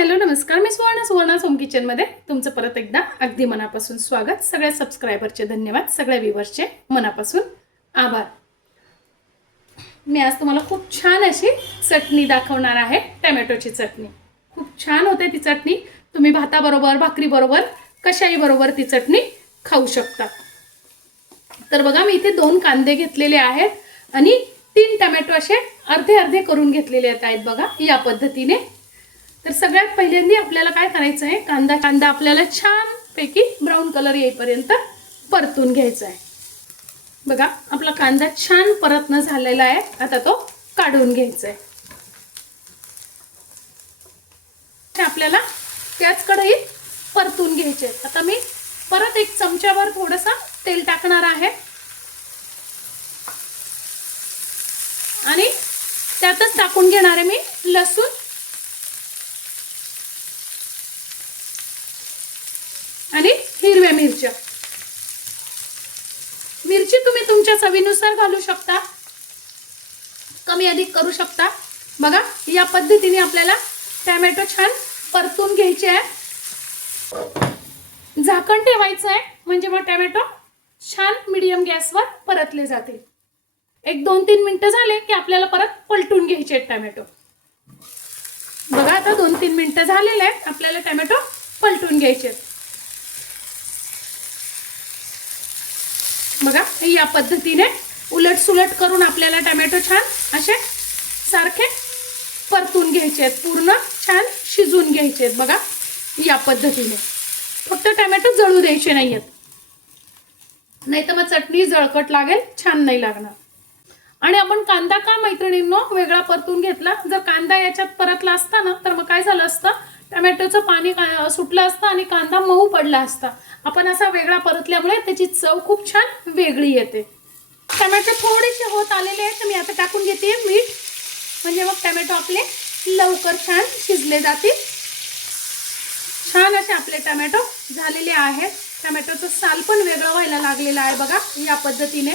Hello नमस्कार, मी Suvarna home kitchen मध्ये तुमचं परत एकदा अगदी मनापासून स्वागत। सगळ्या सबस्क्रायबरचे धन्यवाद, सगळ्या व्ह्यूअर्सचे मनापासून आभार। मी आज तुम्हाला खूप छान अशी चटणी दाखवणार आहे। टोमॅटोची चटणी खूप छान होते। ती चटणी तुम्ही भाताबरोबर, भाकरी बरोबर, कशाही बरोबर ती चटणी खाऊ शकता। तर बघा, मी इथे 2 कांदे घेतलेले आहेत आणि 3 टोमॅटो असे अर्धे अर्धे करून घेतलेले आहेत बघा, या पद्धतीने। तर सगळ्यात पहिल्यांदा आपल्याला काय करायचं आहे, कांदा आपल्याला छान पैकी ब्राऊन कलर येईपर्यंत परतून घ्यायचा आहे। बघा, आपला कांदा छान परतन झालेला आहे। आता तो काढून घ्यायचा आहे। आपल्याला त्याच कढईत परतून घ्यायचे। आता मी परत एक चमच्याभर थोडंसं तेल टाकणार आहे आणि त्यातच टाकून घेणार आहे मी लसूण आणि हिरव्या मिरच्या। मिरची तुम्ही तुमच्या चवीनुसार घालू शकता, कमी अधिक करू शकता। बघा, या पद्धतीने आपल्याला टोमॅटो छान परतून घ्यायचे आहे। झाकण ठेवायचं आहे, म्हणजे मग टोमॅटो छान मीडियम गॅसवर परतले जातील। 1-2-3 मिनिटं झाले की आपल्याला परत पलटून घ्यायचे आहेत टोमॅटो। बघा, आता 2-3 मिनिटं झालेले आहेत, आपल्याला टोमॅटो पलटून घ्यायचे आहेत। बघा, या पद्धतीने उलट सुलट करून आपल्याला टोमॅटो छान असे सारखे परतून घ्यायचे आहेत, पूर्ण छान शिजून घ्यायचे आहेत। बघा, या पद्धतीने फक्त टोमॅटो जळू द्यायचे नाहीयेत, नाहीतर मग चटणी जळकट लागेल, छान नाही लागणार। आणि आपण कांदा का मैत्रिणींनो वेगळा परतून घेतला? जर कांदा याच्यात परतला असता ना, तर मग काय झालं असतं, टोमॅटोचं पाणी सुटलं असतं आणि कांदा मऊ पडला असता। आपण असा वेगळा परतल्यामुळे त्याची चव खूप छान वेगळी येते। टोमॅटो थोडेसे होत आलेले आहेत, तर मी आता टाकून घेते मीठ, म्हणजे मग टोमॅटो आपले लवकर छान शिजले जातील। छान असे आपले टोमॅटो झालेले आहेत। टोमॅटोचं साल पण वेगळं व्हायला लागलेलं आहे बघा, या पद्धतीने।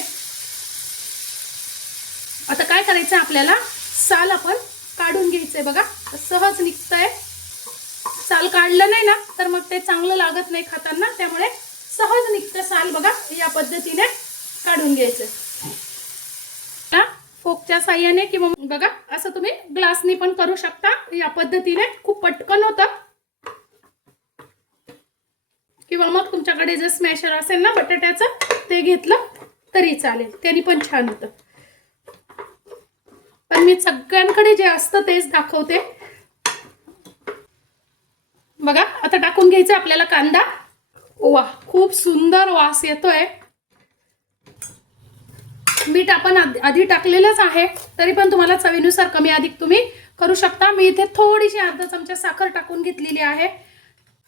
आता काय करायचं, आपल्याला साल आपण काढून घ्यायचंय। बघा, सहज निघतंय। साल काढलं नाही ना तर मग ते चांगलं लागत नाही खाताना, त्यामुळे सहज निघतं साल। बघा, या पद्धतीने काढून घ्यायचं। फोकच्या साहाय्याने किंवा बघा असं तुम्ही ग्लासनी पण करू शकता, या पद्धतीने खूप पटकन होतं। किंवा मग तुमच्याकडे जर स्मॅशर असेल ना बटाट्याचं, ते घेतलं तरी चालेल, त्याने पण छान होतं। पण मी सगळ्यांकडे जे असतं तेच दाखवते। बघा, आता टाकून घ्यायचं आपल्याला कांदा। वाह, खूप सुंदर वास येतोय। मीठ आपण आधी टाकलेलंच आहे, तरी पण तुम्हाला चवीनुसार कमी अधिक तुम्ही करू शकता। मी इथे थोडीशी अर्धा चमचा साखर टाकून घेतलेली आहे।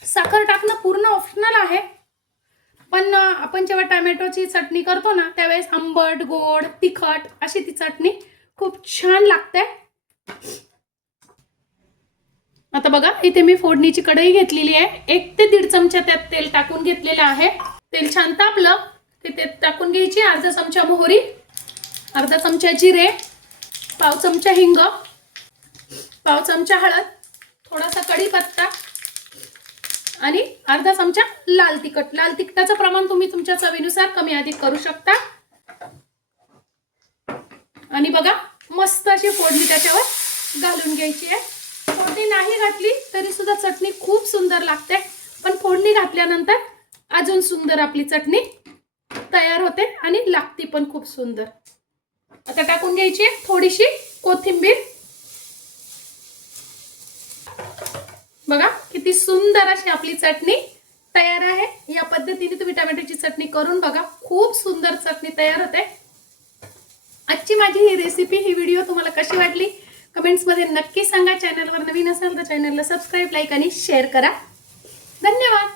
साखर टाकणं पूर्ण ऑप्शनल आहे, पण आपण जेव्हा टोमॅटोची चटणी करतो ना, त्यावेळेस आंबट, गोड, तिखट अशी ती चटणी खूप छान लागते। आता बघा, इथे मी फोडणीची कढई घेतलेली आहे। 1 ते 1.5 चमचा त्यात तेल टाकून घेतलेलं आहे। तेल छान तापलं की ते टाकून घ्यायची अर्धा चमचा मोहरी, अर्धा चमचा जिरे, पाव चमचा हिंग, पाव चमचा हळद, थोडासा कढीपत्ता आणि अर्धा चमचा लाल तिखट। लाल तिखटाचं प्रमाण तुम्ही तुमच्या चवीनुसार कमी अधिक करू शकता। आणि बघा, मस्त अशी फोडणी त्याच्यावर घालून घ्यायची आहे। फोडणी नाही घातली तरी सुद्धा चटणी खूप सुंदर लागते, पण फोडणी घातल्यानंतर अजून सुंदर आपली चटणी तयार होते आणि लागते पण खूप सुंदर। आता टाकून घ्यायची थोडीशी कोथिंबीर। बघा, किती सुंदर अशी आपली चटणी तयार आहे। या पद्धतीने तुम्ही टोमॅटोची चटणी करून बघा, खूप सुंदर चटणी तयार होते। आजची माझी ही रेसिपी, ही व्हिडिओ तुम्हाला कशी वाटली कमेंट्स मध्ये नक्की सांगा। चॅनलवर नवीन असाल तर चॅनलला सबस्क्राइब, लाईक आणि शेअर करा। धन्यवाद।